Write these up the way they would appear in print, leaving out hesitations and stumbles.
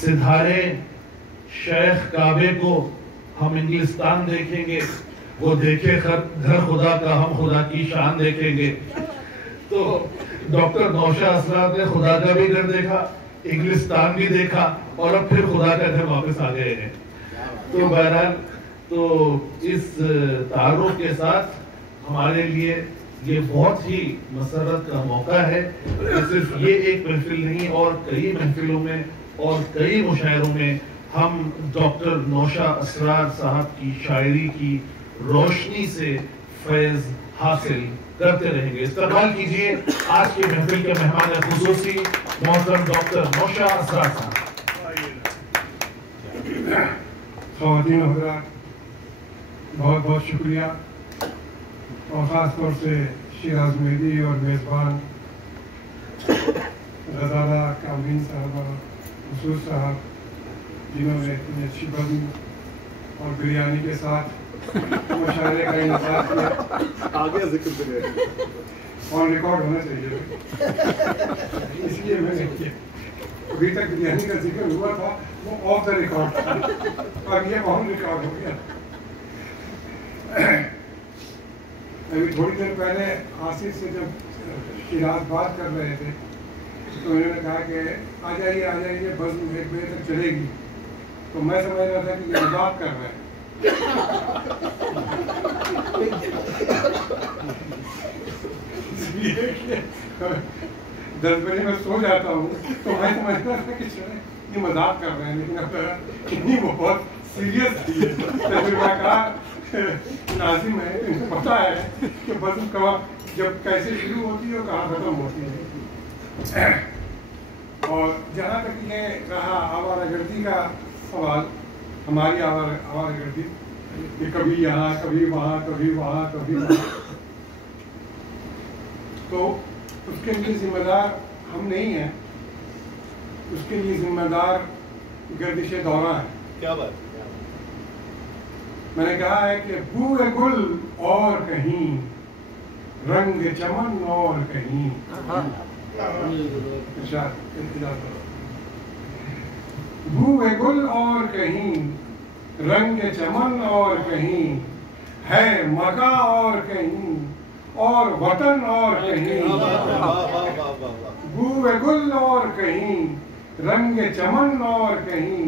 ستارے شیخ کعبے کو ہم انگلستان دیکھیں گے، وہ دیکھے گھر خدا کا ہم خدا کی شان دیکھیں گے. تو ڈاکٹر نوشا اسرار نے خدا کا بھی گھر دیکھا، انگلستان بھی دیکھا، اور اب پھر خدا کا گھر واپس آ گئے ہیں. تو بہرحال تو اس تعارف کے ساتھ ہمارے لیے یہ بہت ہی مسرت کا موقع ہے کہ صرف یہ ایک محفل نہیں، اور کئی محفلوں میں اور کئی مشاعروں میں ہم ڈاکٹر نوشا اسرار صاحب کی شاعری کی روشنی سے فیض حاصل کرتے رہیں گے. استقبال کیجئے آج کی محفل کے مہمان خصوصی محترم ڈاکٹر نوشا اسرار صاحب. خواتین و حضرات، بہت بہت شکریہ، اور خاص طور سے شیراز مہدی اور میزبان غزالہ کامین صاحبہ، منصور صاحب، جنہوں نے اتنی اچھی بزم اور بریانی کے ساتھ مشاعرے کا انعقاد کیا. آگے ذکر بریانی آن ریکارڈ ہونا چاہیے، اس لیے میں نے کیا. ابھی تک بریانی کا ذکر ہوا تھا، وہ آف دا ریکارڈ تھا، اب یہ آن ریکارڈ ہو گیا. ابھی تھوڑی دیر پہلے آصف سے جب شیراز بات کر رہے تھے تو انہوں نے کہا کہ آ جائیے بزم 1 بجے تک چلے گی. تو میں سمجھ رہا تھا کہ یہ مذاق کر رہے ہیں. 10 بجے میں سو جاتا ہوں تو میں سمجھتا تھا کہ یہ مذاق کر رہے ہیں، لیکن اب اتنی بہت سیریس تھی. پھر میں کہا ناظم ہے، انہیں پتا ہے کہ بزم کب جب کیسے شروع ہوتی ہے اور کہاں ختم ہوتی ہے. اور جہاں تک یہ رہا آوارہ گردی کا سوال، ہماری آوارہ گردی کہ کبھی یہاں کبھی وہاں کبھی وہاں کبھی وہاں، تو اس کے لیے ذمہ دار ہم نہیں ہیں، اس کے لیے ذمہ دار گردش دورہ ہے. کیا بات؟ میں نے کہا ہے کہ بوئے گل اور کہیں، رنگ چمن اور کہیں، بوئے گل اور کہیں، رنگ چمن اور کہیں، ہے مکہ اور کہیں، اور وطن اور کہیں. بوئے گل اور کہیں، رنگ چمن اور کہیں،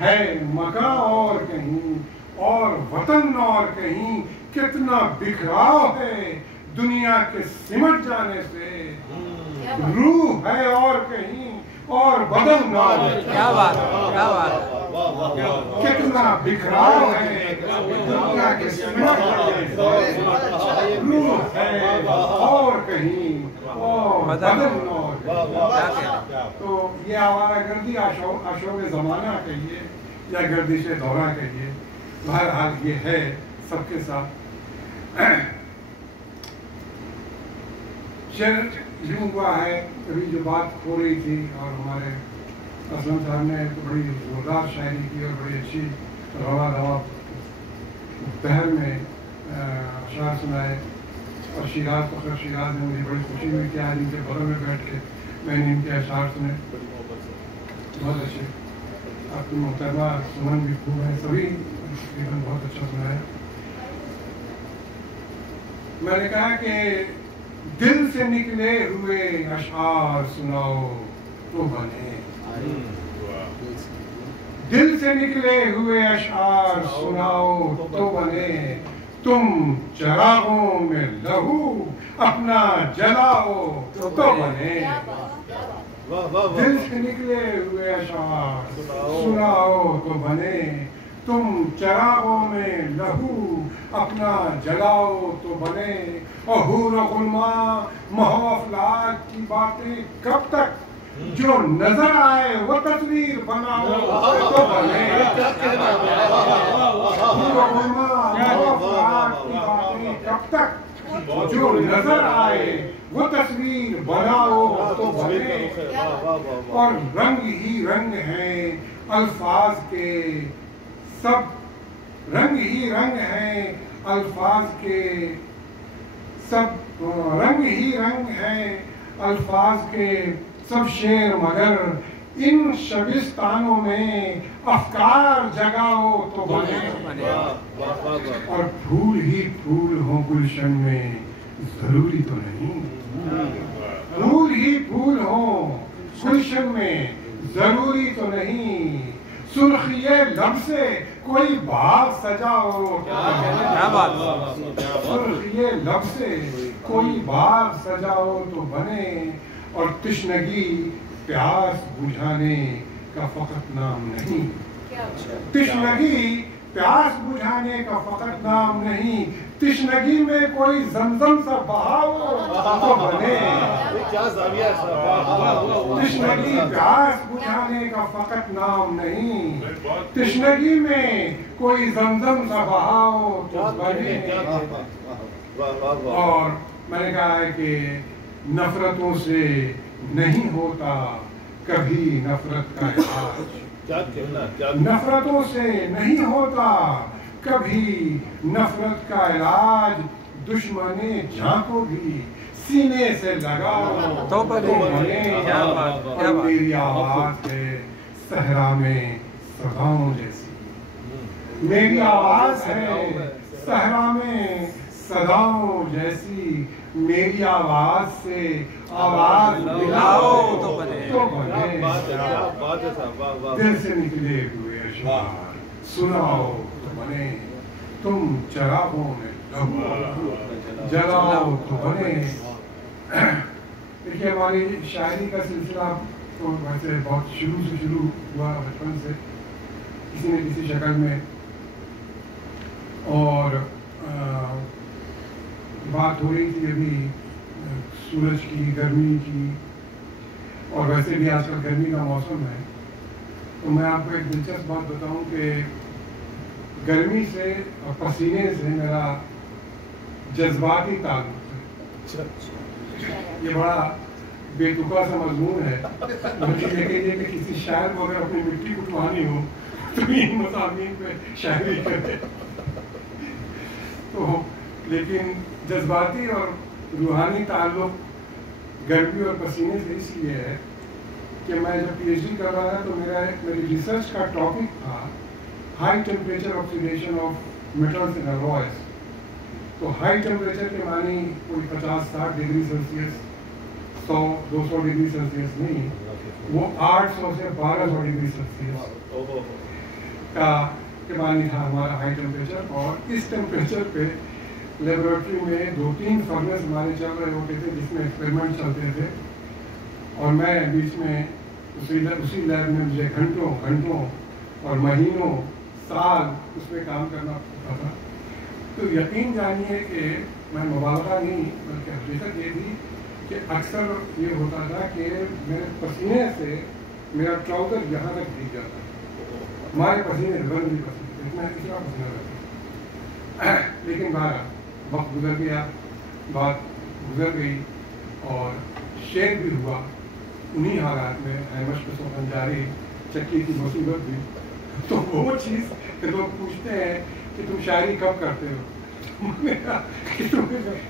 ہے مکہ اور کہیں، اور وطن اور کہیں. کتنا بکھراؤ ہے دنیا کے سمٹ جانے سے، روح ہے اور کہیں اور بدن اور کہیں. کیا بات کیا بات. کتنا بکھراؤ ہے دنیا کے سمٹ جانے سے، روح ہے اور کہیں اور بدن اور کہیں. تو یہ آوارہ گردی عشوب زمانہ کہیے یا گردش دورہ کہیے، بہرحال یہ ہے سب کے ساتھ. شعر یوں ہوا ہے، ابھی جو بات ہو رہی تھی اور ہمارے اسلم صاحب نے بڑی زوردار شاعری کی اور بڑی اچھی روا بہر میں اشعار سنائے. اور شیراز فخر شیراز نے مجھے بڑی خوشی ہوئی کہ آج ان کے گھروں میں بیٹھ کے میں نے ان کے اشعار سنے، بہت اچھے. آپ کی محترمہ سمن بھی خوب ہیں، سبھی تقریباً بہت اچھا سنایا. میں نے کہا کہ دل سے نکلے ہوئے اشعار سناؤ تو بنے، دل سے نکلے ہوئے اشعار سناؤ تو بنے. تم چراغوں میں لہو اپنا جلاؤ تو بنے. دل سے نکلے ہوئے اشعار سناؤ تو بنے. تم چراغوں میں لہو اپنا جلاؤ تو بنے. اور حور و غلماں مہو افلاک کی باتیں کب تک، جو نظر آئے وہ تصویر بناؤ تو بنے. حور و غلماں مہو افلاک کی باتیں کب تک، جو نظر آئے وہ تصویر بناؤ تو بنے. اور رنگ ہی رنگ ہیں الفاظ کے سب، رنگ ہی رنگ ہیں الفاظ کے سب، رنگ ہی رنگ ہیں الفاظ کے سب شعر، مگر ان شبستانوں میں افکار جگاؤ تو بنے، اور پھول ہی پھول ہوں گلشن میں ضروری تو نہیں، پھول ہی پھول ہوں گلشن میں ضروری تو نہیں، سرخیے لب سے کوئی باغ سجاؤ، سرخیے لب سے کوئی باغ سجاؤ تو بنے، اور تشنگی پیاس بجھانے کا فقط نام نہیں، تشنگی پیاس بجھانے کا فقط نام نہیں، تشنگی میں کوئی زمزم سا بہاؤ تو بنے، تشنگی پیاس بجھانے کا فقط نام نہیں، تشنگی میں کوئی زمزم سا بہاؤ تو بنے۔ اور میں نے کہا ہے کہ نفرتوں سے نہیں ہوتا کبھی نفرت کا علاج، نفرتوں سے نہیں ہوتا کبھی نفرت کا علاج، دشمن جاں کو بھی سینے سے لگاؤ تو بنے، اور میری آواز ہے صحرا میں صداؤں جیسی، میری آواز ہے صحرا میں صداؤں جیسی، میری آواز سے آواز ملاؤ تو بنے، دل سے نکلے ہوئے اشعار سناؤ تو بنے، تم چراغوں میں لہو جلاؤ تو بنے۔ دیکھیے ہماری شاعری کا سلسلہ تو ویسے بہت شروع سے شروع ہوا، بچپن سے کسی نہ کسی شکل میں، اور بات ہو رہی تھی ابھی سورج کی، گرمی کی، اور ویسے بھی آج کل گرمی کا موسم ہے، تو میں آپ کو ایک دلچسپ بات بتاؤں کہ گرمی سے اور پسینے سے میرا جذباتی تعلق ہے۔ یہ بڑا بے تکا سا مضمون ہے، لیکن یہ کہیے کہ کسی شاعر کو اگر اپنی مٹی اٹھوانی ہو تو ان مضامین پہ شاعری کرے، تو لیکن جذباتی اور روحانی تعلق گرمی اور پسینے سے اس لیے ہے کہ میں جب پی ایچ ڈی کر رہا تھا تو میری ریسرچ کا ٹاپک تھا high temperature oxidation of metals in alloys. تو ہائی ٹیمپریچر کے معنی کوئی 50-60 ڈگری سیلسیس، 100-200 ڈگری سیلسیس نہیں، وہ 800 سے 1200 ڈگری سیلسیس کا کے معنی تھا ہمارا ہائی ٹیمپریچر۔ اور اس ٹیمپریچر پہ لیبورٹری میں 2-3 فرنس ہمارے چل رہے ہوتے تھے جس میں ایکسپیریمنٹ چلتے تھے، اور میں بیچ میں اسی لیب میں مجھے گھنٹوں اور مہینوں، سال اس میں کام کرنا پڑتا تھا۔ تو یقین جانیے کہ میں مبالغہ نہیں بلکہ حقیقت یہ تھی کہ اکثر یہ ہوتا تھا کہ میرے پسینے سے میرا ٹراؤزر یہاں تک بھیگ جاتا تھا، ہمارے پسینے رنگ پسینے اتنا پسینہ رہتا۔ لیکن بہرحال وقت گزر گیا، بات گزر گئی، اور شیک بھی ہوا انہی حالات میں، مشق سوچن جاری، چکی کی مصیبت بھی۔ تو وہ چیز کہ لوگ پوچھتے ہیں کہ تم شاعری کب کرتے ہو،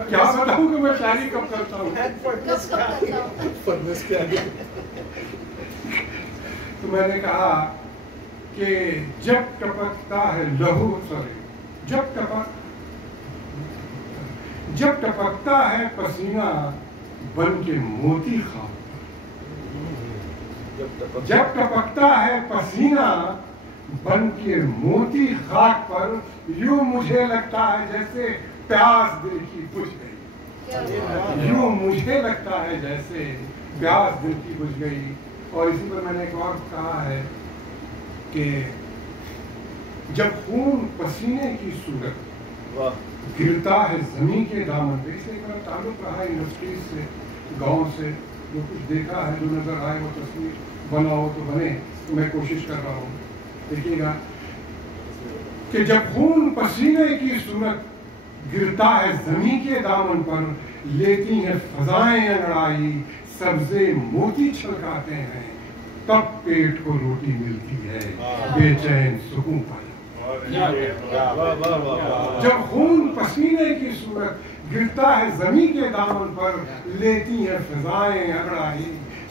کیا بتاؤں کہ میں شاعری کب کرتا ہوں، تو میں نے کہا کہ جب ٹپکتا ہے لہو، جب ٹپکتا ہے پسینہ بن کے موتی خاک، جب ٹپکتا ہے پسینہ بن کے موتی خاک پر، یوں مجھے لگتا ہے جیسے پیاس دل کی بجھ گئی، یوں مجھے لگتا ہے جیسے پیاس دل کی بجھ گئی۔ اور اسی پر میں نے ایک اور کہا ہے کہ جب خون پسینے کی صورت گرتا ہے زمین کے دامن پہ، اس سے ایک تعلق رہا ہے انڈسٹریز سے، گاؤں سے، جو کچھ دیکھا ہے، جو نظر آئے وہ تصویر بنا ہو تو بنے، تو میں کوشش کر رہا ہوں۔ دیکھیے گا کہ جب خون پسینے کی صورت گرتا ہے زمین کے دامن پر، لیتی ہیں فضائیں انگڑائی، سبزے موتی چھلکاتے ہیں، تب پیٹ کو روٹی ملتی ہے بے چین سکون پر۔ جب خون پسینے کی صورت گرتا ہے زمین کے دامن پر، لیتی ہیں فضائیں انگڑائی،